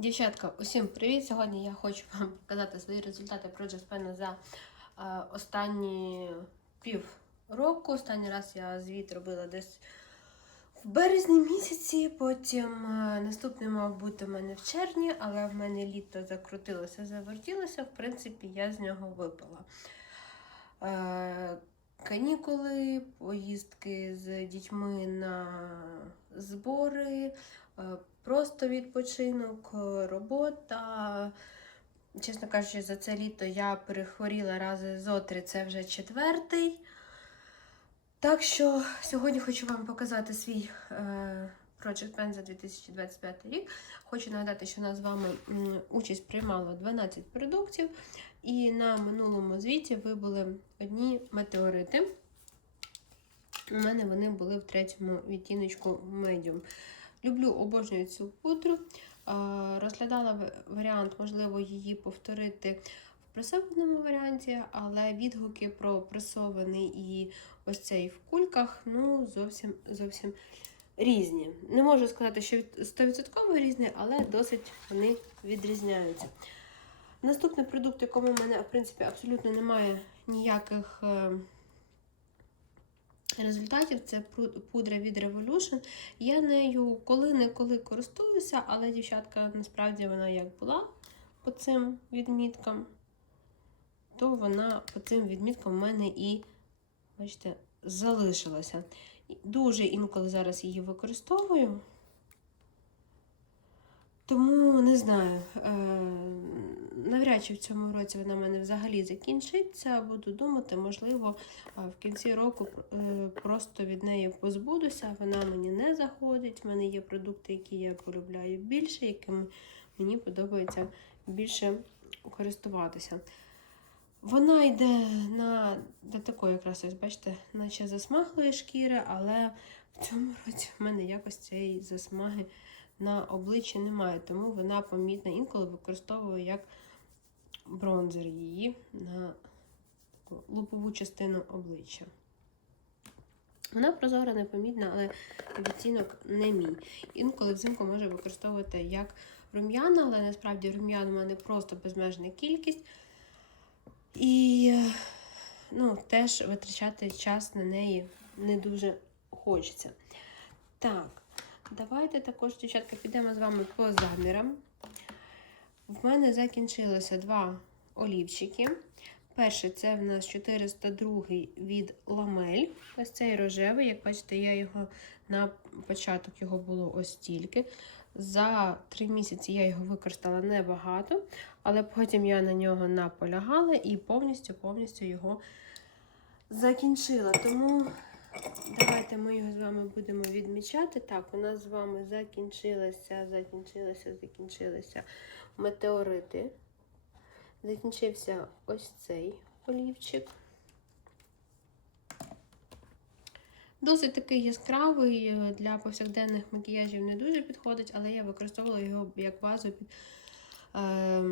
Дівчатка, усім привіт! Сьогодні я хочу вам показати свої результати Project Pen за е, останні пів року. Останній раз я звіт робила десь в березні місяці, потім е, наступний мав бути в мене в червні, але в мене літо закрутилося, завертілося. В принципі, я з нього випала. Е, канікули, поїздки з дітьми на збори. Просто відпочинок, е, робота. Чесно кажучи, за це літо я перехворіла рази зо три, це вже четвертий. Так що сьогодні хочу вам показати свій е, Project Pen за 2025 рік. Хочу нагадати, що нас з вами участь приймало 12 продуктів, і на минулому звіті вибули одні метеорити. У мене вони були в третьому відтіночку медіум. Люблю обожнюю цю пудру. Розглядала варіант, можливо, її повторити в пресованому варіанті, але відгуки про пресований і ось цей в кульках ну, зовсім зовсім різні. Не можу сказати, що 100% різні, але досить вони відрізняються. Наступний продукт, якому в мене, в принципі, абсолютно немає ніяких. Результатів це пудра від Revolution. Я нею коли-неколи користуюся, але дівчатка насправді вона як була по цим відміткам, то вона по цим відміткам в мене і, бачите, залишилася. Дуже інколи зараз її використовую. Тому не знаю. Е, навряд чи в цьому році вона в мене взагалі закінчиться. Буду думати, можливо, в кінці року е, просто від неї позбудуся. Вона мені не заходить. В мене є продукти, які я полюбляю більше, якими мені подобається більше користуватися. Вона йде на до такої якраз, ось бачите, наче засмаглої шкіри, але в цьому році в мене якось цієї засмаги на обличчі немає, тому вона помітна. Інколи використовую як бронзер її на таку лупову частину обличчя. Вона прозора, непомітна, але відтінок не мій. Інколи взимку можу використовувати як рум'яна, але насправді рум'ян у мене просто безмежна кількість. І ну, теж витрачати час на неї не дуже хочеться. Так, давайте також, дівчатка, підемо з вами по замірам. В мене закінчилося два олівчики. Перший це в нас 402 від ламель. Ось цей рожевий. Як бачите, я його на початок його було ось стільки. За три місяці я його використала небагато, але потім я на нього наполягала і повністю повністю його закінчила. Тому давайте ми його з вами будемо відмічати. Так, у нас з вами закінчилися, закінчилися, закінчилися метеорити. Закінчився ось цей олівчик. Досить такий яскравий е, для повсякденних макіяжів не дуже підходить, але я використовувала його як базу під, е,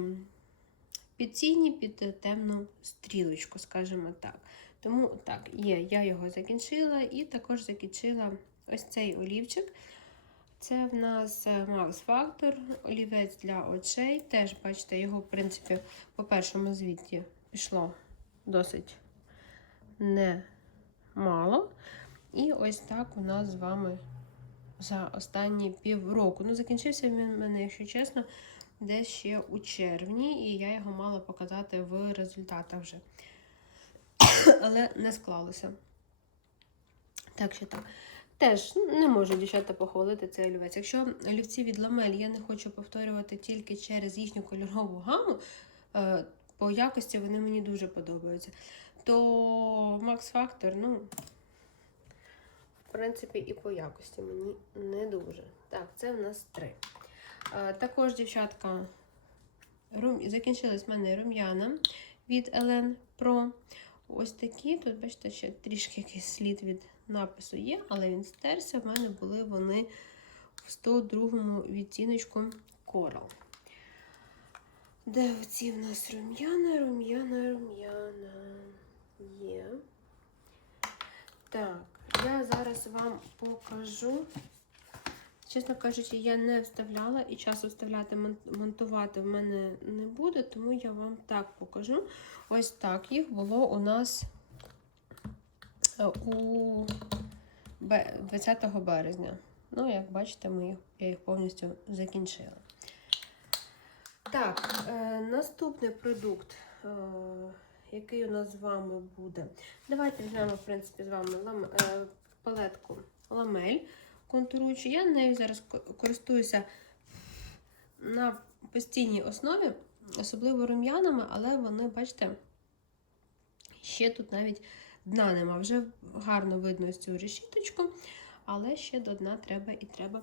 під тіні, під темну стрілочку, скажімо так. Тому так, є, я його закінчила і також закінчила ось цей олівчик. Це в нас е, Max Factor, олівець для очей. Теж, бачите, його, в принципі, по першому звіті пішло досить немало. І ось так у нас з вами за останні півроку. Ну, закінчився він мене, якщо чесно, десь ще у червні, і я його мала показати в результатах вже. Але не склалося. Так що так. Теж не можу дівчата похвалити цей олівець. Якщо олівці від ламель я не хочу повторювати тільки через їхню кольорову гаму, е, по якості вони мені дуже подобаються. То Max Factor, ну, в принципі, і по якості мені не дуже. Так, це в нас три. Е, Також, дівчатка, рум... закінчились в мене рум'яна від Elen Pro. Ось такі. Тут, бачите, ще трішки якийсь слід від напису є, але він стерся. В мене були вони в 102 відтіночку Coral. Де оці в нас рум'яна, рум'яна, рум'яна є. Так, я зараз вам покажу Чесно кажучи, я не вставляла і часу вставляти монтувати в мене не буде, тому я вам так покажу. Ось так їх було у нас е, у 20 березня. Ну, як бачите, ми їх, я їх повністю закінчила. Так, е, наступний продукт, е, який у нас з вами буде. Давайте візьмемо, в принципі, з вами лам, е, палетку ламель контуруючу. Я нею зараз користуюся на постійній основі, особливо рум'янами, але вони, бачите, ще тут навіть дна нема. Вже гарно видно ось цю решіточку, але ще до дна треба і треба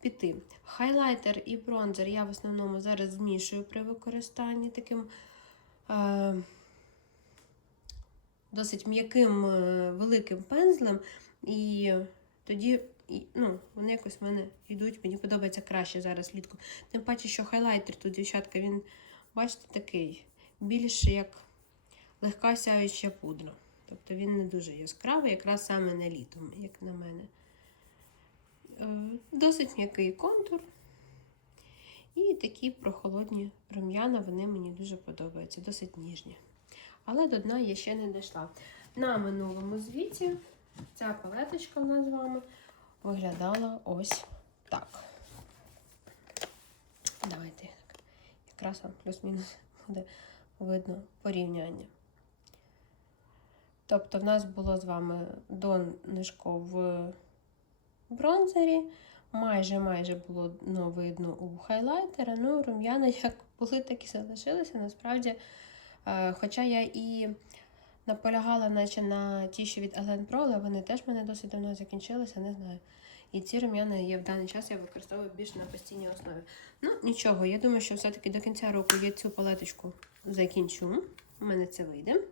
піти. Хайлайтер і бронзер я в основному зараз змішую при використанні таким е, досить м'яким е, великим пензлем. І тоді і, ну, вони якось в мене йдуть. Мені подобається краще зараз влітку. Тим паче, що хайлайтер тут, дівчатка, він, бачите, такий більш як легка сяюча пудра. Тобто він не дуже яскравий, якраз саме на літом, як на мене. Е, Досить м'який контур. І такі прохолодні рум'яна, вони мені дуже подобаються, досить ніжні. Але до дна я ще не дійшла. На минулому звіті ця палеточка в нас з вами виглядала ось так. Давайте. Якраз вам плюс-мінус буде видно порівняння. Тобто, в нас було з вами донишко в бронзері, майже майже було дно видно у хайлайтера. Ну, рум'яна як були, так і залишилися. Насправді, е, хоча я і наполягала, наче на ті, що від Ellen Pro, але вони теж мене досить давно закінчилися, не знаю. І ці рум'яни я в даний час я використовую більше на постійній основі. Ну, нічого, я думаю, що все-таки до кінця року я цю палеточку закінчу. У мене це вийде.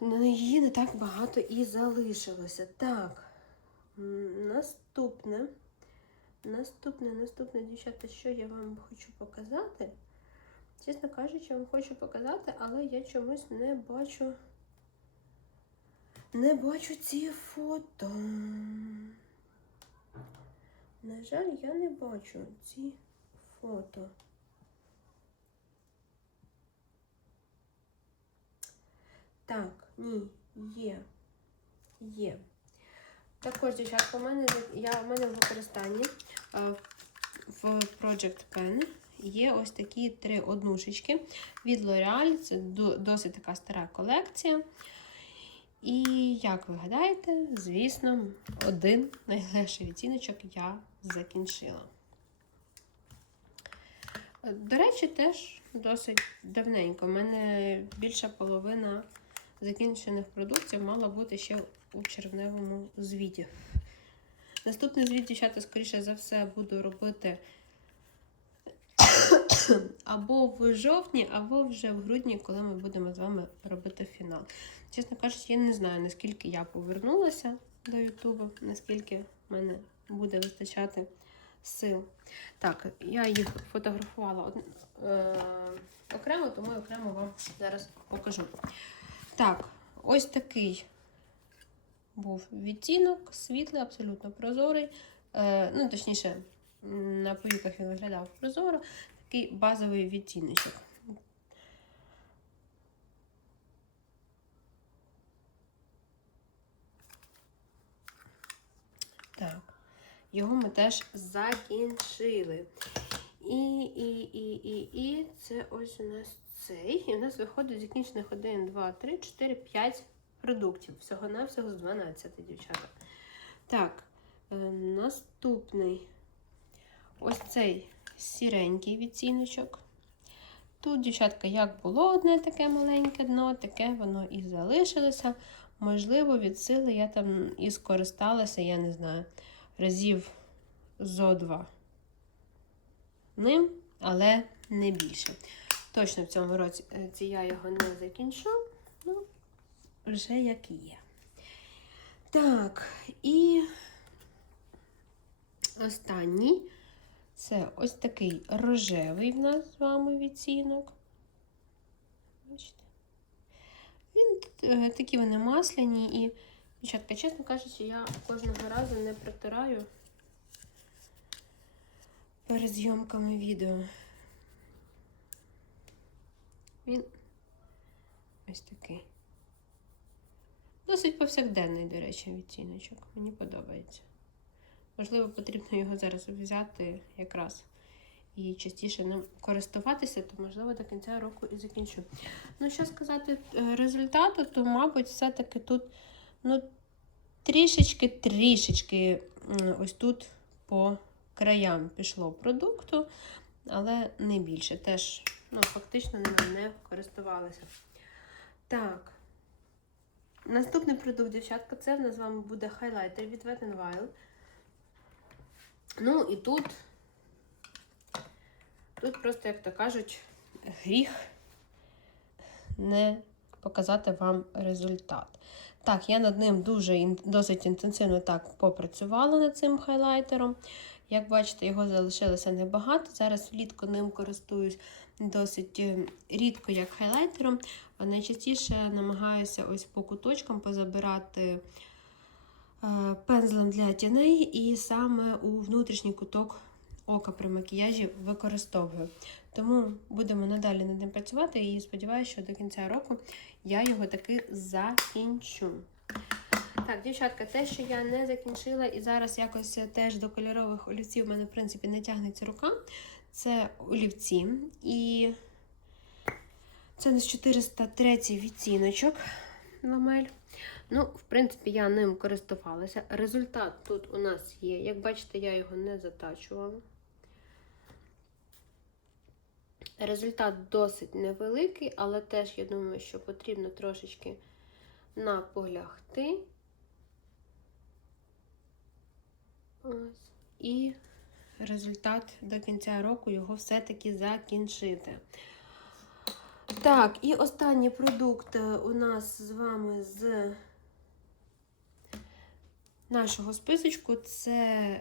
Ну, її не так багато і залишилося. Так. Наступне. Наступне, наступне, дівчата, що я вам хочу показати. Чесно кажучи, вам хочу показати, але я чомусь не бачу. Не бачу ці фото. На жаль, я не бачу ці фото. Так, ні, є. Є. Також, дівчатка, у мене, я, у мене в використанні е, в Project Pen є ось такі три однушечки від L'Oreal. Це досить така стара колекція. І як ви гадаєте, звісно, один найлегший відтіночок я закінчила. До речі, теж досить давненько. У мене більша половина закінчених продуктів мала бути ще у червневому звіті. Наступний звіт, дівчата, скоріше за все, буду робити або в жовтні, або вже в грудні, коли ми будемо з вами робити фінал. Чесно кажучи, я не знаю, наскільки я повернулася до Ютубу, наскільки в мене буде вистачати сил. Так, я їх фотографувала од- е- окремо, тому я окремо вам зараз покажу. Так, ось такий був відтінок, світлий, абсолютно прозорий. Е, ну, точніше, на повіках він виглядав прозоро. Такий базовий відтіночок. Так, його ми теж закінчили. І, і, і, і, і це ось у нас цей. І у нас виходить закінчених 1, 2, 3, 4, 5 продуктів. Всього-навсього з 12, дівчата. Так, е, наступний ось цей сіренький відціночок. Тут, дівчатка, як було одне таке маленьке дно, таке воно і залишилося. Можливо, від сили я там і скористалася, я не знаю, разів зо два ним, але не більше. Точно в цьому році е, ці я його не закінчу. Ну, вже як є. Так, і останній це ось такий рожевий в нас з вами відцінок. Бачите? Він е, такі вони масляні і, дівчатка, чесно кажучи, я кожного разу не протираю перед зйомками відео. Він ось такий. Досить повсякденний, до речі, відтіночок. Мені подобається. Можливо, потрібно його зараз взяти якраз і частіше ним користуватися, то, можливо, до кінця року і закінчу. Ну, що сказати е, результату, то, мабуть, все-таки тут ну, трішечки-трішечки ось тут по краям пішло продукту, але не більше. Теж, ну, фактично ним не користувалася. Так. Наступний продукт, дівчатка, це в нас з вами буде хайлайтер від Wet n Wild. Ну і тут, тут просто, як то кажуть, гріх не показати вам результат. Так, я над ним дуже досить інтенсивно так попрацювала над цим хайлайтером. Як бачите, його залишилося небагато. Зараз влітку ним користуюсь досить е, рідко як хайлайтером. А найчастіше намагаюся ось по куточкам позабирати пензлем для тіней, і саме у внутрішній куток ока при макіяжі використовую. Тому будемо надалі над ним працювати і сподіваюся, що до кінця року я його таки закінчу. Так, дівчатка, те, що я не закінчила, і зараз якось теж до кольорових олівців в мене, в принципі, не тягнеться рука. Це олівці. І це на 403 відціночок ламель. Ну, в принципі, я ним користувалася. Результат тут у нас є. Як бачите, я його не затачувала. Результат досить невеликий, але теж я думаю, що потрібно трошечки наполягти. Ось. І результат до кінця року його все-таки закінчити. Так, і останній продукт е, у нас з вами з нашого списочку це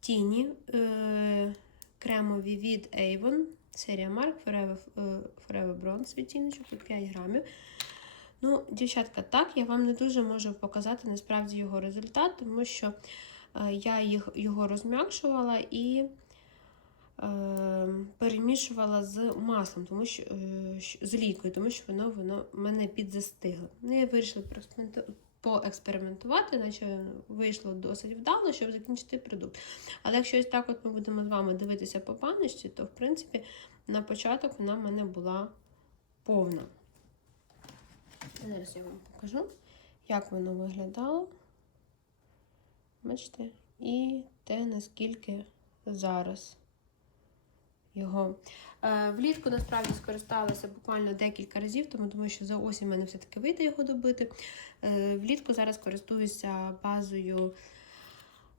тіні е, кремові від Avon. Серія Mark Forever, е, Forever Bronze відтіночок тут 5 грамів. Ну, дівчатка, так, я вам не дуже можу показати насправді його результат, тому що е, я їх, його розм'якшувала і е, перемішувала з маслом, тому що, е, з олійкою, тому що воно, воно мене підзастигло. Ну, я вирішила поекспериментувати, наче вийшло досить вдало, щоб закінчити продукт. Але якщо ось так от ми будемо з вами дивитися по паночці, то в принципі на початок вона в мене була повна. Зараз я вам покажу, як воно виглядало. Бачите? І те, наскільки зараз його. Е, влітку насправді скористалася буквально декілька разів, тому думаю, що за осінь в мене все-таки вийде його добити. Е, влітку зараз користуюся базою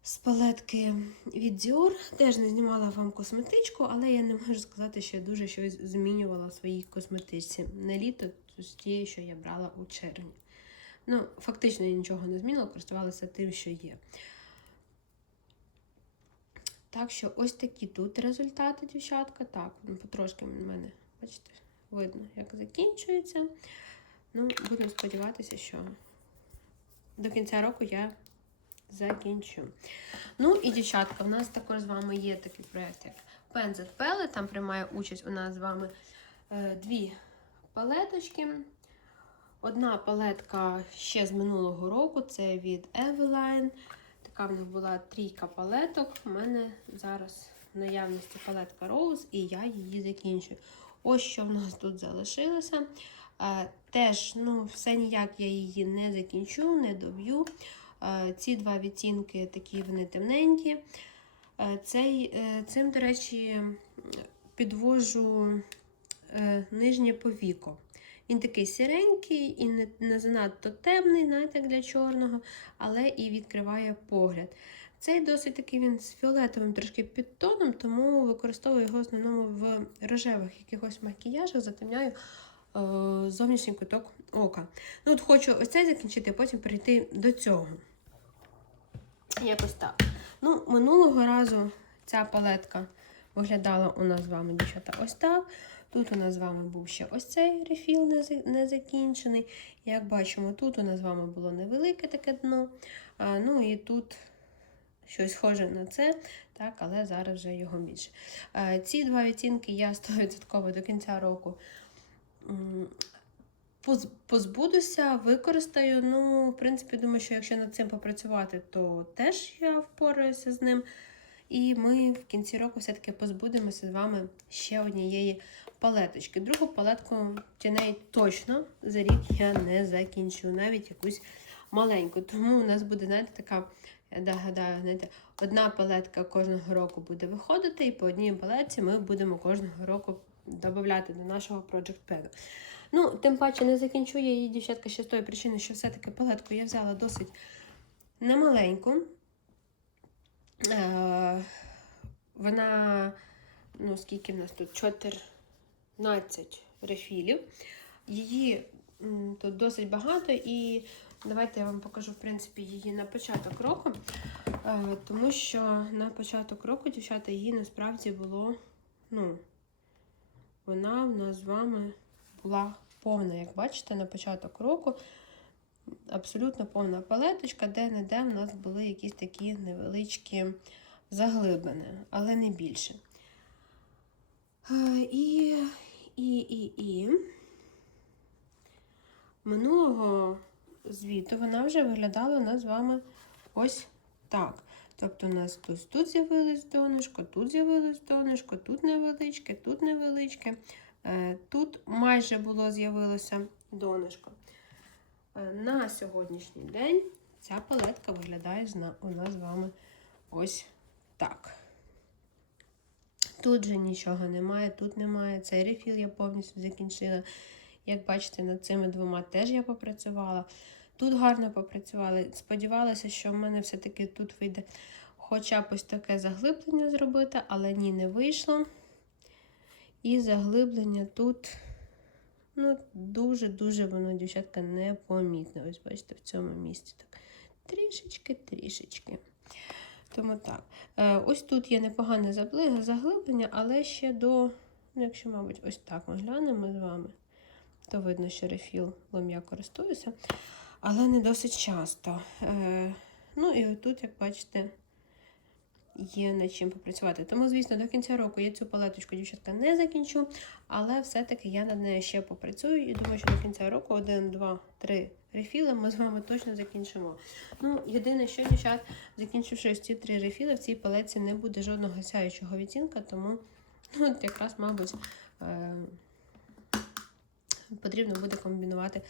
з палетки від Dior. Теж не знімала вам косметичку, але я не можу сказати, що я дуже щось змінювала в своїй косметичці на літо з тією, що я брала у червні. Ну, фактично я нічого не змінила, користувалася тим, що є. Так що ось такі тут результати, дівчатка. Так, ну, потрошки в мене, бачите, видно, як закінчується. Ну, будемо сподіватися, що до кінця року я закінчу. Ну і дівчатка, в нас також з вами є такий проєкт, як Пензет Пеле. Там приймає участь у нас з вами е, дві палеточки. Одна палетка ще з минулого року, це від Eveline. Така в них була трійка палеток. У мене зараз в наявності палетка Rose, і я її закінчую. Ось що в нас тут залишилося. Е, теж, ну, все ніяк я її не закінчу, не доб'ю. Е, ці два відтінки такі вони темненькі. Е, цей, цим, до речі, підвожу нижнє повіко. Він такий сіренький і не, не занадто темний, знаєте, для чорного, але і відкриває погляд. Цей досить такий він з фіолетовим трошки підтоном, тому використовую його в основному в рожевих якихось макіяжах, затемняю е, зовнішній куток ока. Ну, от Хочу ось цей закінчити, а потім перейти до цього. Якось так. Ну, Минулого разу ця палетка виглядала у нас з вами, дівчата, ось так. Тут у нас з вами був ще ось цей рефіл не за- не закінчений. Як бачимо, тут у нас з вами було невелике таке дно. А, ну і тут щось схоже на це. так, але зараз вже його більше. Е, Ці два відтінки я 100% до кінця року позбудуся, використаю. Ну, в принципі, думаю, що якщо над цим попрацювати, то теж я впораюся з ним. І ми в кінці року все-таки позбудемося з вами ще однієї палеточки. Другу палетку тіней точно за рік я не закінчу, навіть якусь маленьку. Тому у нас буде, знаєте, така, я догадаю, знаєте, одна палетка кожного року буде виходити, і по одній палетці ми будемо кожного року додати до нашого Project Pen. Ну, тим паче не закінчу я її, дівчатка, ще з тої причини, що все-таки палетку я взяла досить немаленьку. Е, вона, ну, скільки в нас тут? 14 рефілів. Її тут досить багато, і давайте я вам покажу, в принципі, її на початок року. Е, тому що на початок року, дівчата, її насправді було, ну, вона в нас з вами була повна, як бачите, на початок року. Абсолютно повна палеточка, де-не-де в нас були якісь такі невеличкі заглибини, але не більше. Е, І, і, і, і минулого звіту вона вже виглядала у нас з вами ось так. Тобто у нас тут, тут з'явилось донышко, тут з'явилось донышко, тут невеличке, тут невеличке. Е, Тут майже було з'явилося донышко. Е, На сьогоднішній день ця палетка виглядає зна- у нас з вами ось так. Тут же нічого немає, тут немає. Цей рефіл я повністю закінчила. Як бачите, над цими двома теж я попрацювала. Тут гарно попрацювала. Сподівалася, що в мене все-таки тут вийде хоча б ось таке заглиблення зробити, але ні, не вийшло. І заглиблення тут, ну, дуже-дуже воно, дівчатка, непомітне. Ось бачите, в цьому місці. Так. Трішечки-трішечки. Тому так. Е, ось тут є непогане заглиблення, але ще до, ну, якщо, мабуть, ось так ми глянемо з вами, то видно, що рефіл я користуюся, але не досить часто. Е, ну і отут, як бачите, є над чим попрацювати. Тому, звісно, до кінця року я цю палеточку, дівчатка, не закінчу, але все-таки я над нею ще попрацюю і думаю, що до кінця року один, два, три рефіли ми з вами точно закінчимо. Ну, єдине, що, дівчат, закінчивши ось ці три рефіли, в цій палеці не буде жодного сяючого відтінка, тому ну, от якраз, мабуть, е- потрібно буде комбінувати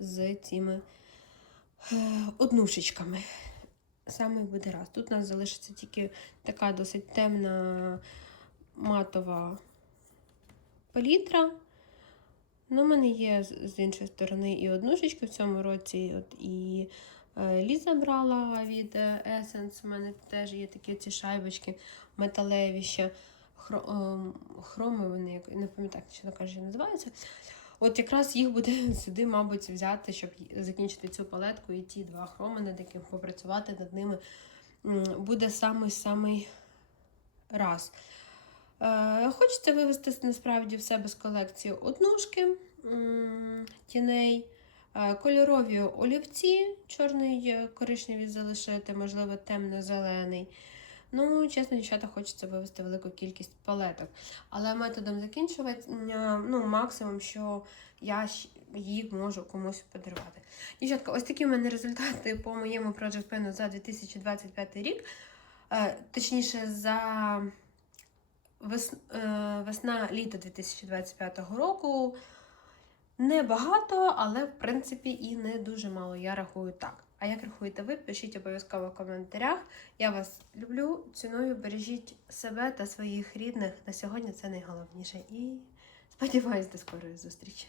з цими е- однушечками. Саме буде раз. Тут у нас залишиться тільки така досить темна матова палітра. Ну, у мене є з- іншої сторони і однушечки в цьому році. От і е, Ліза брала від е, Essence. У мене теж є такі ці шайбочки металеві ще. Ем, хроми вони, не пам'ятаю, чесно кажучи, називаються. От якраз їх буде сюди, мабуть, взяти, щоб закінчити цю палетку і ті два хроми, над якими попрацювати над ними буде самий-самий раз. Е, Хочеться вивести насправді в себе з колекції однушки тіней, е, кольорові олівці, чорний е, коричневий залишити, можливо, темно-зелений. Ну, чесно, дівчата, хочеться вивести велику кількість палеток. Але методом закінчування, ну, максимум, що я їх можу комусь подарувати. Дівчатка, ось такі в мене результати по моєму Project Pen за 2025 рік. Точніше, за е, весна-літо 2025 року. Небагато, але в принципі і не дуже мало. Я рахую так. А як рахуєте ви? Пишіть обов'язково в коментарях. Я вас люблю, ціную, бережіть себе та своїх рідних. На сьогодні це найголовніше. І сподіваюсь, до скорої зустрічі.